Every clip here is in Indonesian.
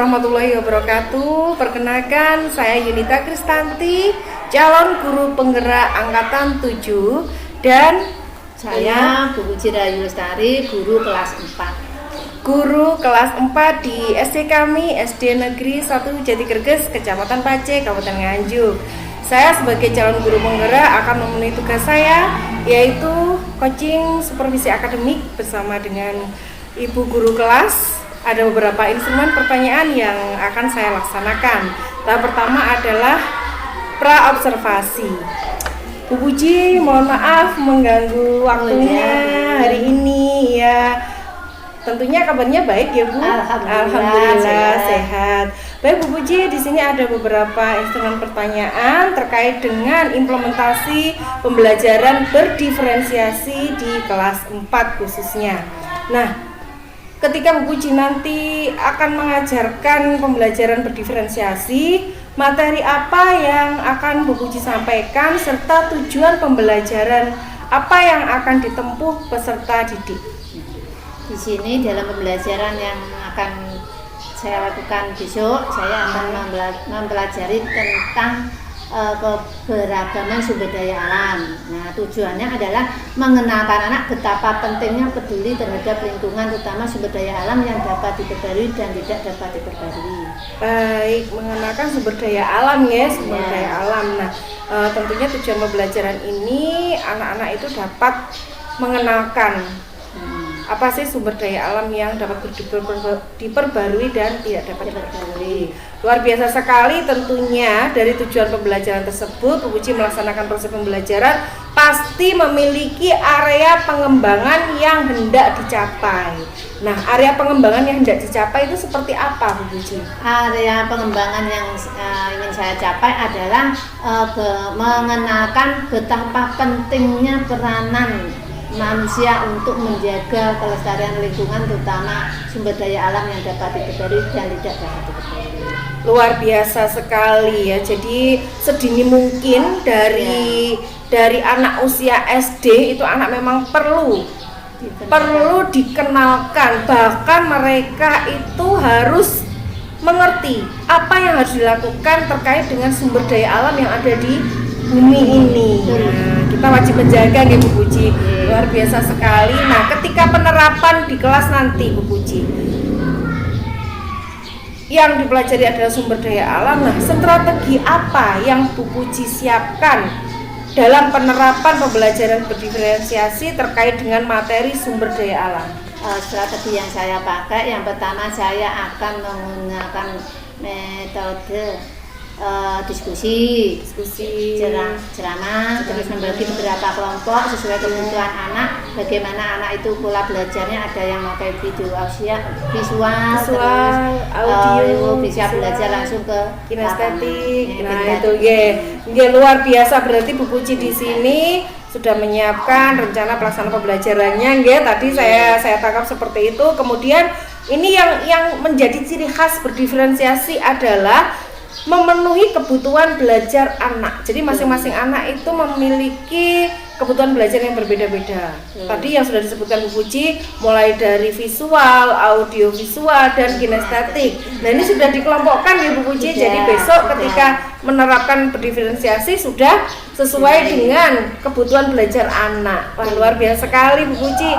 warahmatullahi wabarakatuh. Perkenalkan, saya Yunita Kristanti, calon guru penggerak angkatan 7, dan saya Bu Puji Rahayu Lestari, guru kelas 4. Guru kelas 4 di SD kami, SD Negeri 1 Jatigerges, Kecamatan Pace, Kabupaten Nganjuk. Saya sebagai calon guru penggerak akan memenuhi tugas saya, yaitu coaching supervisi akademik bersama dengan Ibu Guru kelas. Ada beberapa instrumen pertanyaan yang akan saya laksanakan. Tahap pertama adalah pra-observasi. Bu Puji, mohon maaf mengganggu waktunya hari ini ya. Tentunya kabarnya baik ya Bu. Alhamdulillah sehat. Baik Bu Puji, di sini ada beberapa instrumen pertanyaan terkait dengan implementasi pembelajaran berdiferensiasi di kelas 4 khususnya. Nah, ketika Bu Puji nanti akan mengajarkan pembelajaran berdiferensiasi, materi apa yang akan Bu Puji sampaikan serta tujuan pembelajaran apa yang akan ditempuh peserta didik? Di sini dalam pembelajaran yang akan saya lakukan besok, saya akan mempelajari tentang keberagaman sumber daya alam. Nah, tujuannya adalah mengenalkan anak betapa pentingnya peduli terhadap lingkungan, terutama sumber daya alam yang dapat diperbarui dan tidak dapat diperbarui. Baik, mengenalkan sumber daya alam ya, sumber daya alam. Nah, tentunya tujuan pembelajaran ini anak-anak itu dapat mengenalkan apa sih sumber daya alam yang dapat diperbarui dan tidak dapat diperbarui. Luar biasa sekali tentunya. Dari tujuan pembelajaran tersebut, Bu Puji melaksanakan proses pembelajaran pasti memiliki area pengembangan yang hendak dicapai. Nah, area pengembangan yang hendak dicapai itu seperti apa Bu Puji? Area pengembangan yang ingin saya capai adalah mengenalkan betapa pentingnya peranan manusia untuk menjaga kelestarian lingkungan, terutama sumber daya alam yang dapat diperbarui dan tidak dapat diperbarui. Luar biasa sekali ya. Jadi sedini mungkin dari anak usia SD itu anak memang perlu dikenalkan, bahkan mereka itu harus mengerti apa yang harus dilakukan terkait dengan sumber daya alam yang ada di bumi ini. Nah, kita wajib menjaga nih Bu Puji. Luar biasa sekali. Nah, ketika penerapan di kelas nanti Bu Puji, yang dipelajari adalah sumber daya alam. Nah, strategi apa yang Bu Puji siapkan dalam penerapan pembelajaran berdiferensiasi terkait dengan materi sumber daya alam? Strategi yang saya pakai, yang pertama saya akan menggunakan metode diskusi, ceramah, terus membagi beberapa kelompok sesuai kebutuhan anak. Bagaimana anak itu pola belajarnya, ada yang pakai video visual, terus audio, bisa belajar langsung ke kinestetik. Nah, itu ya luar biasa. Berarti Bu Puji di sini sudah menyiapkan rencana pelaksanaan pembelajarannya, nggih. Tadi saya tangkap seperti itu. Kemudian ini yang menjadi ciri khas berdiferensiasi adalah memenuhi kebutuhan belajar anak. Jadi masing-masing anak itu memiliki kebutuhan belajar yang berbeda-beda. Tadi yang sudah disebutkan Bu Puji, mulai dari visual, audio visual, dan kinestetik. Nah, ini sudah dikelompokkan ya Bu Puji. Jadi besok ketika menerapkan berdiferensiasi sudah sesuai dengan kebutuhan belajar anak. Wah, luar biasa sekali Bu Puji.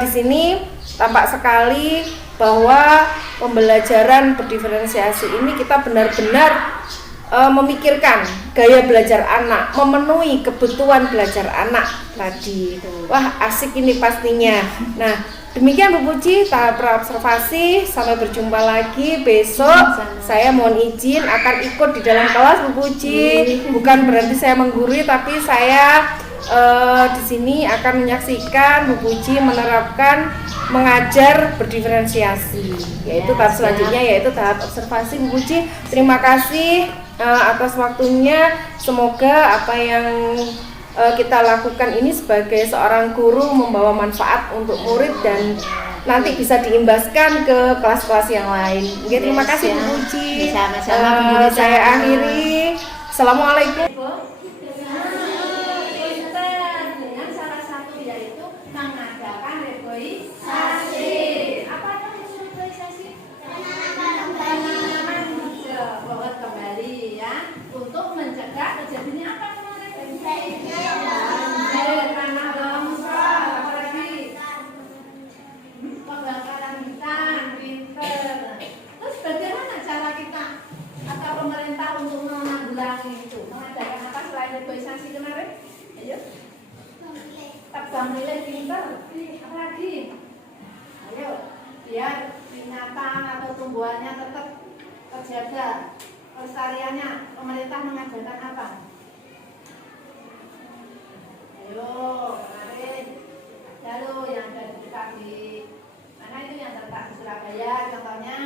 Di sini tampak sekali bahwa pembelajaran berdiferensiasi ini kita benar-benar memikirkan gaya belajar anak, memenuhi kebutuhan belajar anak tadi. Wah, asik ini pastinya. Nah, demikian Bu Puji tahap pra-observasi. Sampai berjumpa lagi besok. Saya mohon izin akan ikut di dalam kelas Bu Puji. Bukan berarti saya menggurui, tapi saya di sini akan menyaksikan Bu Puji mengajar berdiferensiasi, yaitu tahap selanjutnya, yaitu tahap observasi. Bu Puji, terima kasih atas waktunya. Semoga apa yang kita lakukan ini sebagai seorang guru membawa manfaat untuk murid dan nanti bisa diimbaskan ke kelas-kelas yang lain. Oke, terima kasih Bu Puji. Saya akhiri. Assalamualaikum. Apa itu reboisasi? reboisasi kemarin? Ayo. Tebang nilai pinter. Apa lagi? Ayo. Biar binatang atau tumbuhannya tetap terjaga pelestariannya. Pemerintah mengajarkan apa? Ayo, kemarin. Lalu yang terdekat di mana itu yang terletak di Surabaya contohnya?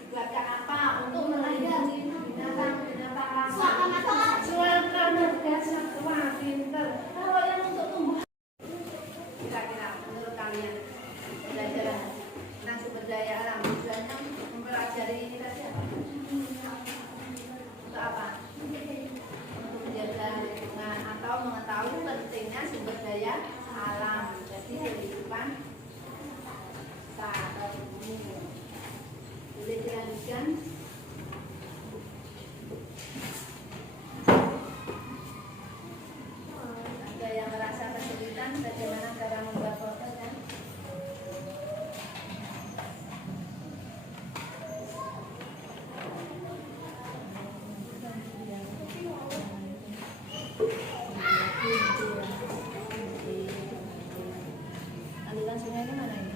Dibuatkan apa untuk melindungi binatang-binatang langka? Suara gajah tua pinter. Kalau yang untuk tumbuhan, kira-kira menurut kalian pembelajaran tentang sumber daya alam tujuannya mempelajari ini tadi apa? Untuk apa? Untuk menjaga lingkungan atau mengetahui pentingnya sumber daya alam. Jadi kehidupan saat ini. Boleh dilanjutkan? Ada yang merasa kesulitan bagaimana cara membuat foto kan? Aliran sungai itu mana ini?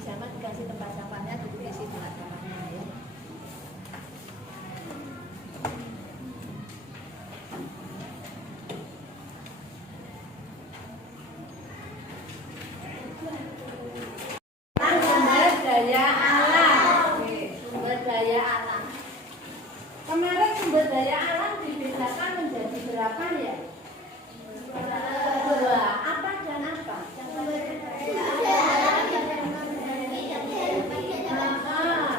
Sama dikasih tempat sampahnya, duduk di situ tempat sampahnya ya. Sumber daya alam. Oke, sumber daya alam. Kemarin sumber daya alam dibedakan menjadi berapa ya? Dua. Apa dan apa?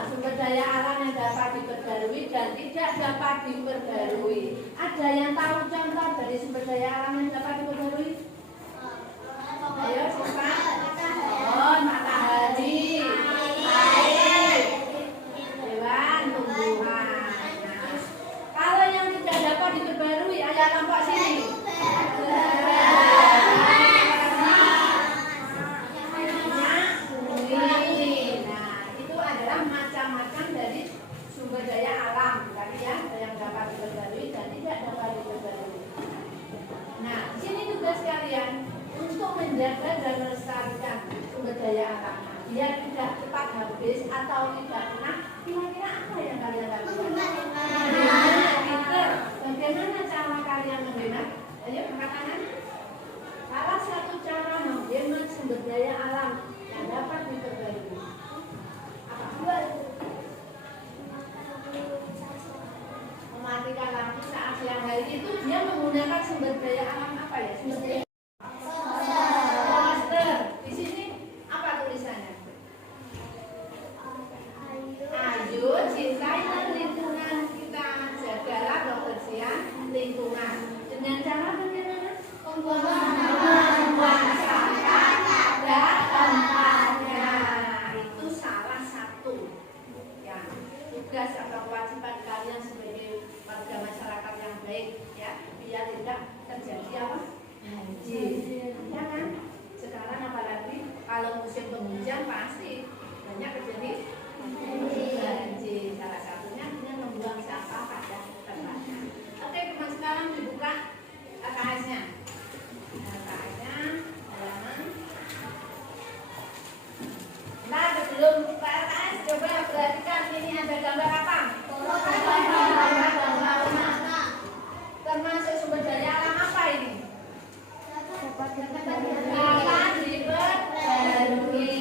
Sumber daya alam yang dapat diperbarui dan tidak dapat diperbarui. Ada yang tahu contoh dari sumber daya alam yang dapat diperbarui? Ayo siapa? Oh, matahari, air, hewan, tumbuhan. Nah, kalau yang tidak dapat diperbarui, ayo kelompok sini. Nah, itu adalah macam-macam dari sumber daya alam tadi ya, yang dapat diperbarui dan tidak dapat diperbarui. Nah, di sini tugas kalian untuk menjaga dan melestarikan sumber daya alam biar tidak cepat habis atau tidak punah. Kira-kira apa yang kalian lakukan? Pinter. Bagaimana cara kalian menghemat? Ayo angkat tangan. Salah satu cara menghemat sumber daya alam yang dapat diperbarui. Apa? Mematikan lampu saat siang hari itu dia menggunakan sumber daya alam apa ya? Sumber daya poster. Di sini apa tulisannya? Ayo cintailah lingkungan kita, jagalah kebersihan lingkungan. Dengan cara bagaimana? Membuang sampah pada tempatnya. Itu salah satu ya tugas atau kewajiban kalian sebagai warga masyarakat yang baik ya, biar tidak terjadi apa? Banjir. Ya kan? Sekarang apalagi kalau musim penghujan pasti banyak terjadi banjir. Salah satunya dengan membuang sampah pada tempatnya. Oke, sekarang dibuka KKS-nya. KKS-nya halaman. Nah, sebelum buka KKS, coba perhatikan ini ada gambar apa? Termasuk sumber daya alam apa ini? Dapat diperbarui.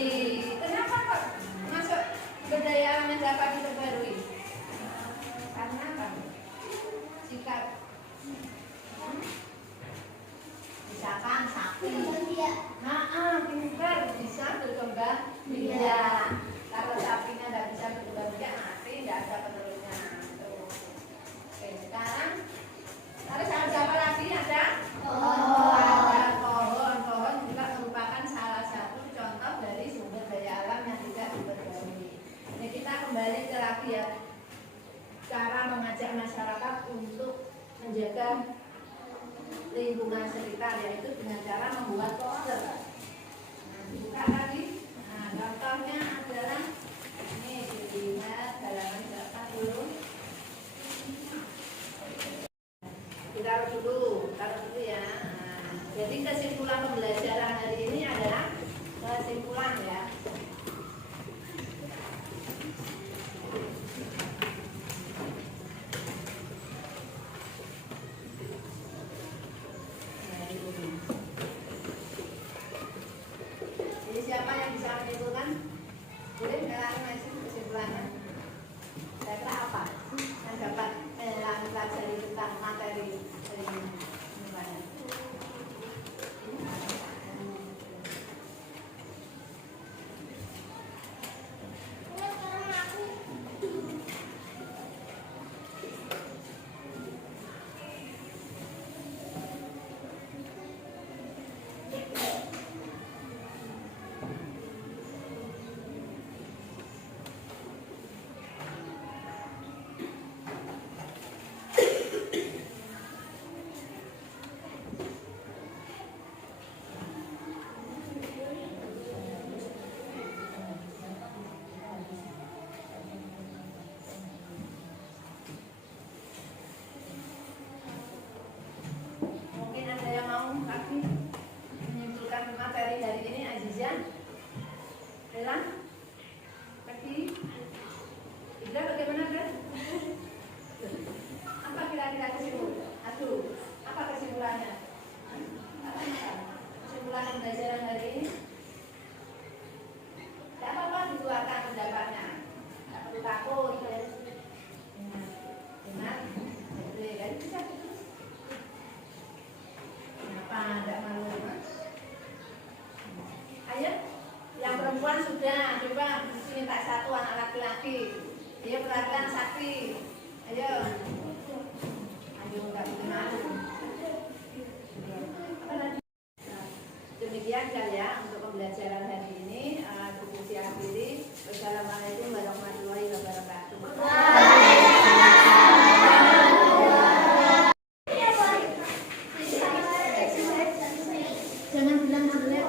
Kenapa kok masuk sumber daya alam yang dapat diperbarui? Karena apa? Jika misalkan sapi, pintar bisa berkembang biak. Kalau sapinya tidak bisa berkembang biak, mati, tidak ada penerusnya. Oke, sekarang harus ada apa lagi? Ada? Ada pohon. Pohon juga merupakan salah satu contoh dari sumber daya alam yang tidak diperbarui. Ini kita kembali ke lagi ya, cara mengajak masyarakat untuk menjaga lingkungan sekitar, yaitu dengan cara membuat poster. Nah, buka lagi. Nah, contohnya adalah ini dilihat kesimpulannya. Saya kira apa yang dapat pelajari tentang materi hari ini? Materi hari ini Azizah, Bella, Pegi, Indra bagaimana Indra? Apa kira-kira kesimpulan? Apa kesimpulannya? Kesimpulan pembelajaran hari ini? Tidak apa-apa dikeluarkan pendapatnya, tidak perlu takut. Benar? Jadi bisa terus. Kenapa tidak malu? Ayo, yang perempuan sudah, coba minta satu anak laki-laki. Ayo perhatian Sakti. Ayo, nggak boleh malu. Demikian ya untuk pembelajaran hari ini. Diskusi akhiri. Wassalamualaikum warahmatullahi wabarakatuh. Jangan bilang jelek.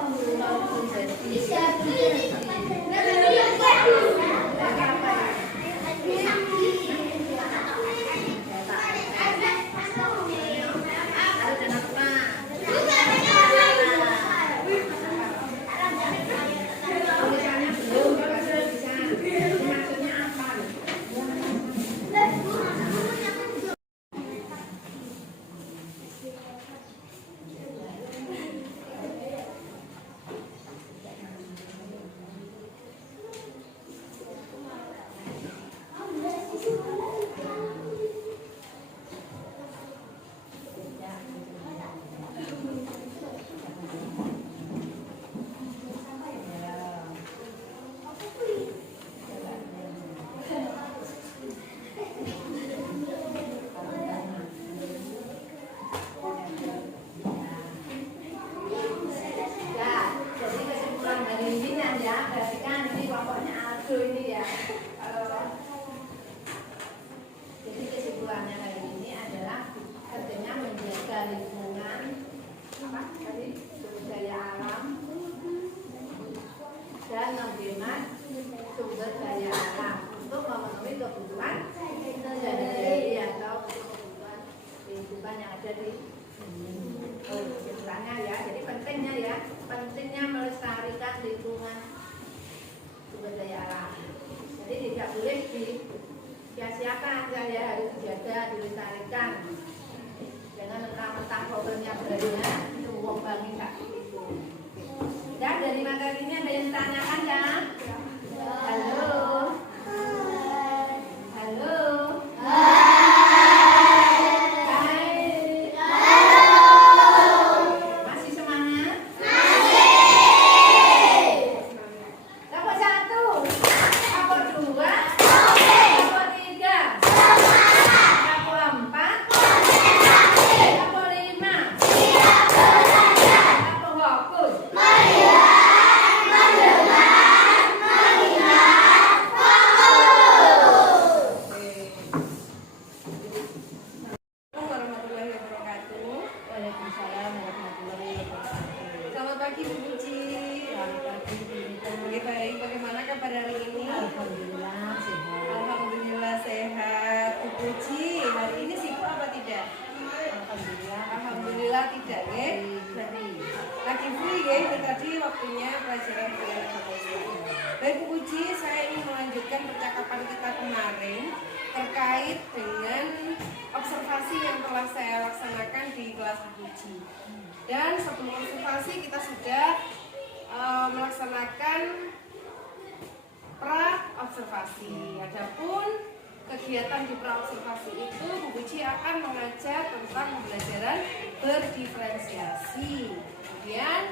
Jadi kesimpulannya hari ini adalah pentingnya menjaga lingkungan, sumber daya alam, dan menghemat sumber daya alam untuk memenuhi kebutuhan sehari-hari atau kebutuhan kehidupan yang ada di kesimpulannya ya. Jadi pentingnya melestarikan lingkungan sumber daya alam. Jadi tidak boleh sia-siakan, saya harus dijaga, dilestarikan. Jangan mentang-mentang fotonya banyak, itu uang bangi tak itu. Dan dari materi ini ada yang ditanyakan ya? Halo. Halo. Alhamdulillah sehat. Bu Puji, hari ini sibuk apa tidak? Alhamdulillah tidak ya. Lagi free ya, ini tadi waktunya pelajaran Islam. Baik Bu Puji, saya ingin melanjutkan percakapan kita kemarin terkait dengan observasi yang telah saya laksanakan di kelas Bu Puji. Dan sebelum observasi kita sudah melaksanakan pra praobservasi. Adapun kegiatan di praobservasi itu Bu Puji akan mengajar tentang pembelajaran berdiferensiasi. Kemudian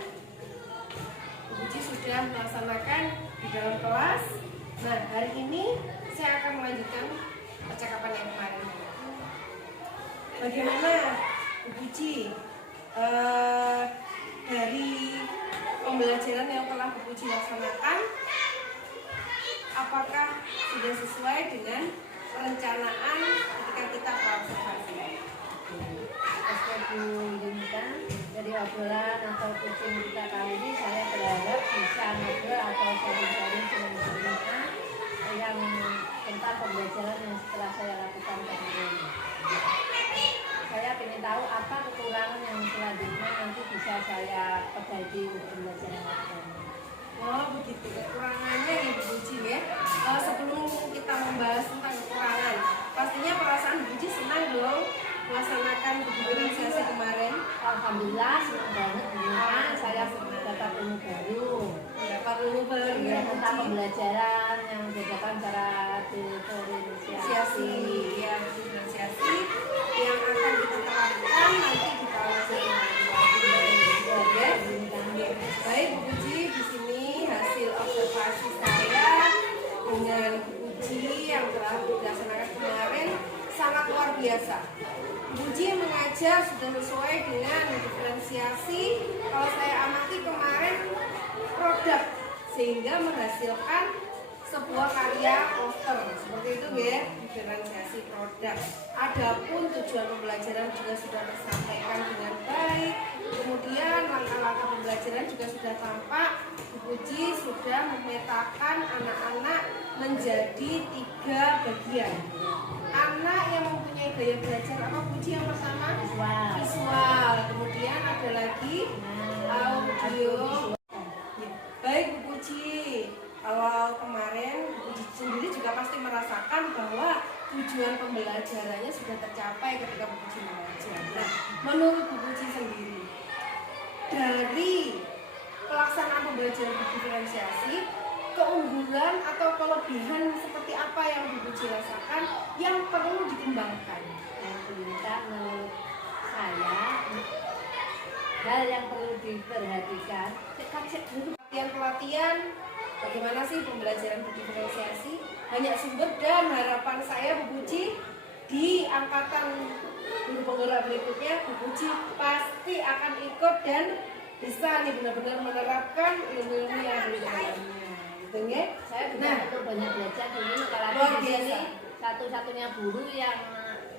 Bu Puji sudah melaksanakan di dalam kelas. Nah, hari ini saya akan melanjutkan percakapan yang kemarin. Bagaimana Bu Puji dari pembelajaran yang telah Bu Puji laksanakan, apakah sudah sesuai dengan perencanaan ketika kita praobservasi? Oke Bu Yunita, dari obrolan atau coaching kita kali ini saya berharap bisa ngobrol atau sharing-sharing dengan Bu Yunita yang tentang pembelajaran yang setelah saya lakukan kemarin. Saya ingin tahu apa kekurangan yang selanjutnya nanti bisa saya perbaiki untuk pembelajaran kedepannya. Oh begitu, kekurangannya ya Bu Puji ya. Sebelum kita membahas tentang kekurangan, pastinya perasaan Bu Puji senang dong melaksanakan diferensiasi kemarin. Alhamdulillah senang banget karena saya dapat ilmu baru. Dapat ilmu baru ya Tentang pembelajaran yang membedakan cara diferensiasi. Ya, diferensiasi yang akan kita terapkan nanti di tahun ya. Baik Bu Puji, di sini hasil observasi saya dengan Bu Puji yang telah dilaksanakan kemarin sangat luar biasa. Bu Puji mengajar sudah sesuai dengan diferensiasi. Kalau saya amati kemarin produk, sehingga menghasilkan sebuah karya poster seperti itu ya, diferensiasi produk. Adapun tujuan pembelajaran juga sudah tersampaikan dengan baik. Kemudian langkah-langkah pembelajaran juga sudah tampak. Bu Puji sudah memetakan anak-anak menjadi 3 bagian. Anak yang mempunyai gaya belajar apa Bu Puji? Yang pertama visual. Kemudian ada lagi audio. Baik Bu Puji, kalau kemarin Bu Puji sendiri juga pasti merasakan bahwa tujuan pembelajarannya sudah tercapai ketika Bu Puji mengajar. Nah, menurut Bu Puji sendiri, dari pelaksanaan pembelajaran diferensiasi, keunggulan atau kelebihan seperti apa yang Bu Puji rasakan yang perlu dikembangkan? Yang pertama menurut saya hal yang perlu diperhatikan Pelatihan bagaimana sih pembelajaran berdiferensiasi? Banyak sumber dan harapan saya Bu Puji di angkatan guru penggerak berikutnya Bu Puji pasti akan ikut dan bisa nih benar-benar menerapkan ilmu-ilmu yang ada di dalamnya. Gitu ya? saya juga perlu banyak belajar dulu kalau luar di sini biasa. satu-satunya guru yang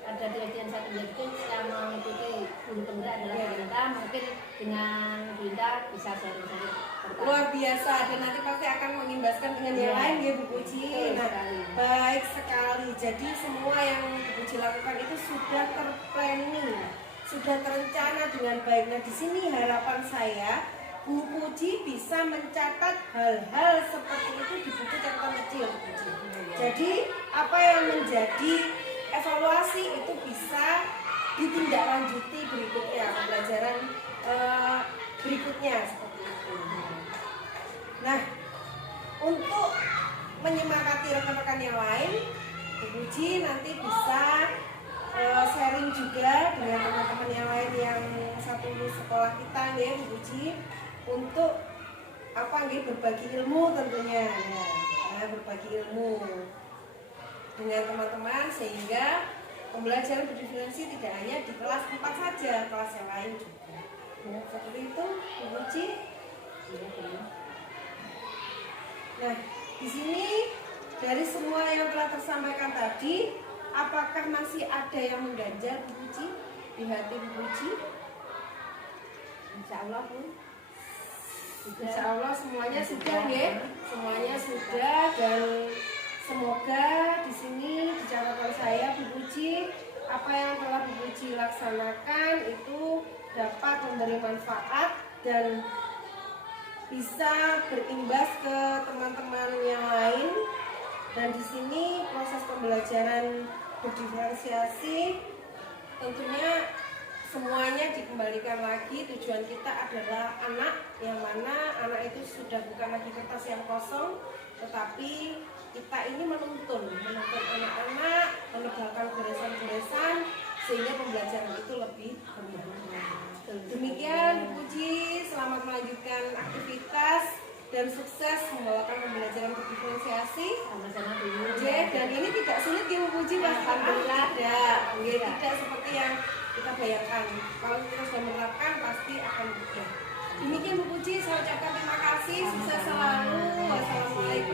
ada di bagian satu itu yang mengikuti guru penggerak adalah Bu Yunita. Mungkin dengan Bu Yunita bisa sharing-sharing Luar biasa, dan nanti pasti akan mengimbaskan dengan yang lain ya Bu Puji. Nah, baik sekali. Jadi semua yang Bu Puji lakukan itu sudah terplanning, sudah terencana dengan baik. Nah, di sini harapan saya Bu Puji bisa mencatat hal-hal seperti itu di buku catatan kecil Bu Puji. Jadi apa yang menjadi evaluasi itu bisa ditindaklanjuti berikutnya, pembelajaran berikutnya seperti itu. Nah, untuk menyemangati rekan-rekan yang lain, Bu Puji nanti bisa sharing juga dengan teman-teman yang lain yang satu sekolah kita nih Bu Puji, untuk apa nih, berbagi ilmu tentunya ya. Nah, berbagi ilmu dengan teman-teman sehingga pembelajaran berdiferensi tidak hanya di kelas 4 saja, kelas yang lain juga. Nah, seperti itu Bu Puji. Nah, di sini dari semua yang telah tersampaikan tadi, apakah masih ada yang mengganjal Bu Puji di hati Bu Puji? Insya Allah pun Insya Allah semuanya sudah ya, semuanya sudah, dan semoga di sini di catatan saya Bu Puji, apa yang telah Bu Puji laksanakan itu dapat memberi manfaat dan bisa berimbas ke teman-teman yang lain. Dan di sini proses pembelajaran berdiferensiasi tentunya semuanya dikembalikan lagi. Tujuan kita adalah anak, yang mana anak itu sudah bukan lagi kertas yang kosong, tetapi kita ini menuntun anak-anak, menebalkan goresan-goresan sehingga pembelajaran itu lebih bermanfaat. Demikian Bu Puji, selamat melanjutkan aktivitas dan sukses membawakan pembelajaran berdiferensiasi. Sama-sama dulu. Dan ini tidak sulit ya Bu Puji, Alhamdulillah. Tidak seperti yang kita bayangkan. Kalau kita sudah menerapkan pasti akan mudah. Demikian Bu Puji, saya ucapkan terima kasih, sukses selalu. Wassalamualaikum